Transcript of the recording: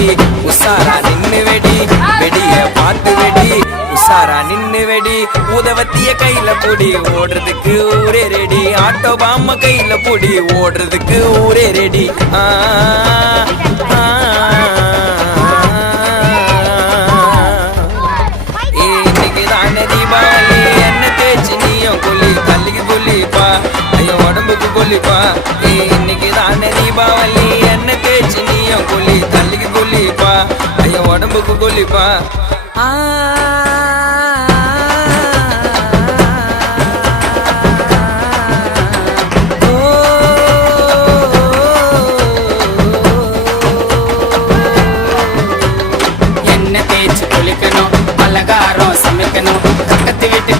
வெடி உசாரா நின்னு வெடி வெடிய பார்த்து வெடி உசாரா நின்னு வெடி உதவத்திய கையில புடி ஓடுறதுக்கு ஊரே ரெடி ஆட்டோ பாம கையில புடி ஓடுறதுக்கு ஊரே ரெடி இன்னைக்குதான தீபாவளி என்ன தேய்ச்சி நீயும் கொல்லி தள்ளிக்கு கொல்லிப்பா ஐயோ உடம்புக்கு கொல்லிப்பா இன்னைக்குதான தீபாவளி என்ன தேய்ச்சி நீயும் கொல்லி தள்ளிக்கு கொல்லிப்பா ஐயோ உடம்புக்கு கொல்லிப்பா